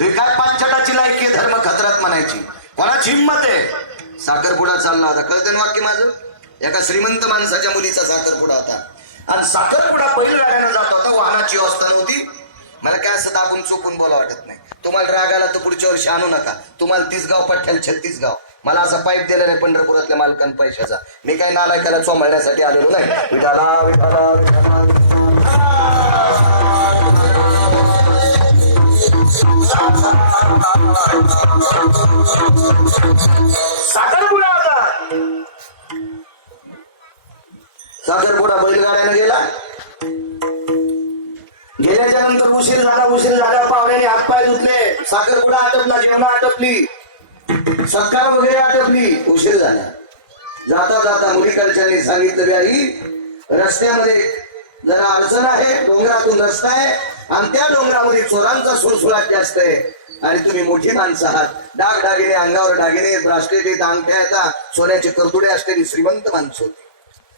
तुम्ही काय पांचटाची लायकी धर्म खतरात म्हणायची. कोणाची हिंमत आहे? साखरपुडा चालला होता कळतं ना वाक्य माझं? एका श्रीमंत माणसाच्या मुलीचा साखरपुडा होता आणि साखरपुडा बैलगाड्यानं जात होता वाहनाची व्यवस्था नव्हती. मला काय असं दाबून चुकून बोला वाटत नाही. तुम्हाला राग आला तर पुढच्या वर्षी आणू नका. तुम्हाला तीस गाव पठ्ठ्याला छत्तीस गाव मला असा पाईप दिलेला आहे पंढरपुरातल्या मालकान पैशाचा. मी काही नालायकाला चोंबळण्यासाठी आलेलो नाही. विठाला विठाला विठाला साखरपुडा होता साखरपुडा बैलगाड्यानं गेला. गेल्याच्यानंतर उशीर झाला उशीर झाला पाहुण्याने हातपाय धुतले. साखरपुडा आटपला जेवण आटपली. सत्कार वगैरे आटपली. उशीर झाला. जाता जाता मुलीकडच्यांनी सांगितलं आई रस्त्यामध्ये जरा अडचण आहे डोंगरातून रस्ता आहे. आणि त्या डोंगरामध्ये चोरांचा सुळसुळाट जास्त आहे. आणि तुम्ही मोठी माणसं आहात. डाग डागिने अंगावर डागिने ब्रास्लेट अंगठ्या येतात सोन्याचे करतुडे असलेली श्रीमंत माणसं होती.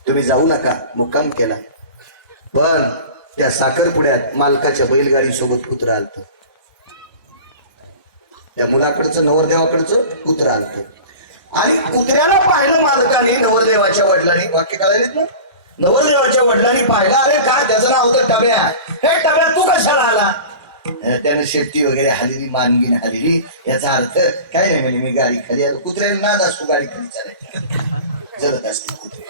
तुम्ही जाऊ नका मुक्काम केला. पण त्या साखरपुड्यात मालकाच्या बैलगाडी सोबत कुत्रा आलत. त्या मुलाकडचं नवरदेवाकडचं कुत्रा आलत. आणि कुत्र्याला पाहिलं मालकाने नवरदेवाच्या वडिलांनी. वाक्य कळालेत ना? नवरदेवाच्या वडिलांनी पाहिलं अरे काय त्याचं नाव होतं टब्या? हे टब्या तू कशाला आला? त्याने त्यानं शेपटी वगैरे हलेली मानगीन हलेली. याचा अर्थ काय नाही म्हणजे मी गाडी खाली आलो. कुत्र्याला नाद असतो गाडी खाली चालायची जगत असते कुत्रे.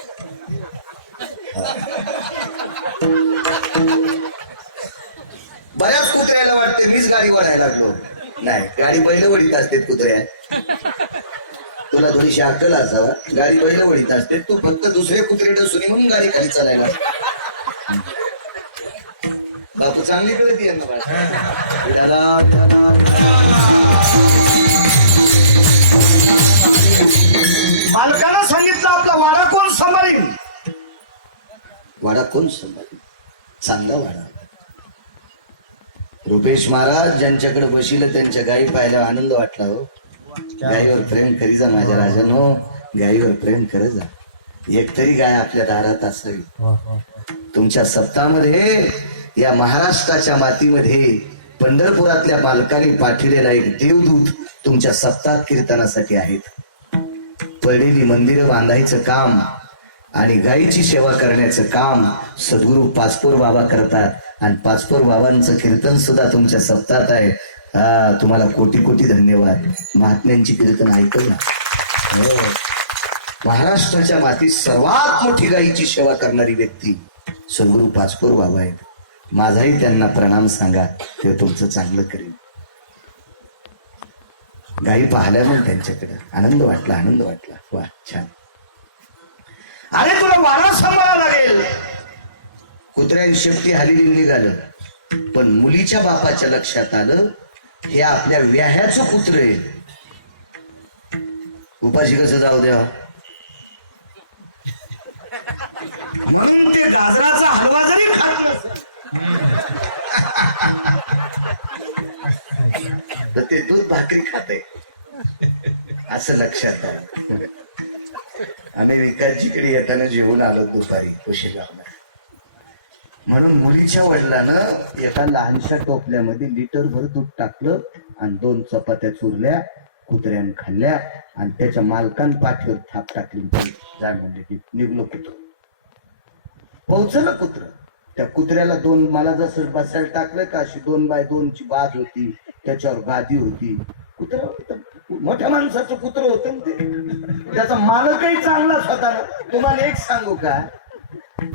बऱ्याच कुत्र्याला वाटते मीच गाडी वडायला लागलो. नाही गाडी पहिले वडीत असते कुत्र्या. तुला थोडीशी अक्कल असावा गाडी पहिलं वळीत असते तू फक्त दुसरे कुत्रे डसून म्हणून गाडी खाली चालायला बापू चांगली कळती यांना मालकानं सांगितलं आपला वाडा कोण सांभाळीन? वाडा कोण सांभाळेल चांगला वाडा. रुपेश महाराज ज्यांच्याकडे बशील त्यांच्या गायी पाहिल्यावर आनंद वाटला हो. गायीवर प्रेम करी जा माझ्या राजानो. गायीवर प्रेम कर जा. एकतरी गाय आपल्या दारात असावी. तुमच्या सप्तामध्ये या महाराष्ट्राच्या मातीमध्ये पंढरपुरातल्या बालकांनी पाठविलेला एक देवदूत तुमच्या सप्ताह कीर्तनासाठी आहेत. पडलेली मंदिरं बांधायचं काम आणि गायीची सेवा करण्याचं काम सद्गुरू पाचपोर बाबा करतात. आणि पाचपोर बाबांचं कीर्तन सुद्धा तुमच्या सप्ताहात आहे. हा, तुम्हाला कोटी कोटी धन्यवाद. महात्म्यांची कीर्तन ऐकल ना. हो. महाराष्ट्राच्या मातीत सर्वात मोठी गायीची सेवा करणारी व्यक्ती सद्गुरू पाचपूर बाबा आहेत. माझाही त्यांना प्रणाम सांगा ते तुमचं चांगलं करेल गायी पाहिल्या मग त्यांच्याकडे. आनंद वाटला आनंद वाटला. वा छान. अरे तुला वारा सांभाळा लागेल. कुत्र्याने शेपटी निघालं. पण मुलीच्या बापाच्या लक्षात आलं हे आपल्या व्याह्याचं पुत्र आहे. उपाशी कसं जाऊ द्या? म्हणून ते गाजराचा हलवा जरी खात तर ते दूध भाकरी खाते. असं लक्षात आलं. आम्ही विकास जिकडे येताना जेवून आलो दुपारी कुशीला म्हणून मुलीच्या वडिलानं एका लहानशा टोपल्यामध्ये लिटर भर दूध टाकलं आणि दोन चपात्या चुरल्या कुत्र्यान खाल्ल्या आणि त्याच्या मालकान पाठीवर थाप टाकली. जाय म्हणले की निघलो कुत्र. पोहोचलं कुत्र. त्या कुत्र्याला दोन मला जसं बसायला टाकलं का अशी दोन बाय दोनची बाज होती त्याच्यावर गादी होती. कुत्र मोठ्या माणसाचं कुत्र होत ना ते? त्याचा मालकही चांगलाच होता ना. तुम्हाला एक सांगू का?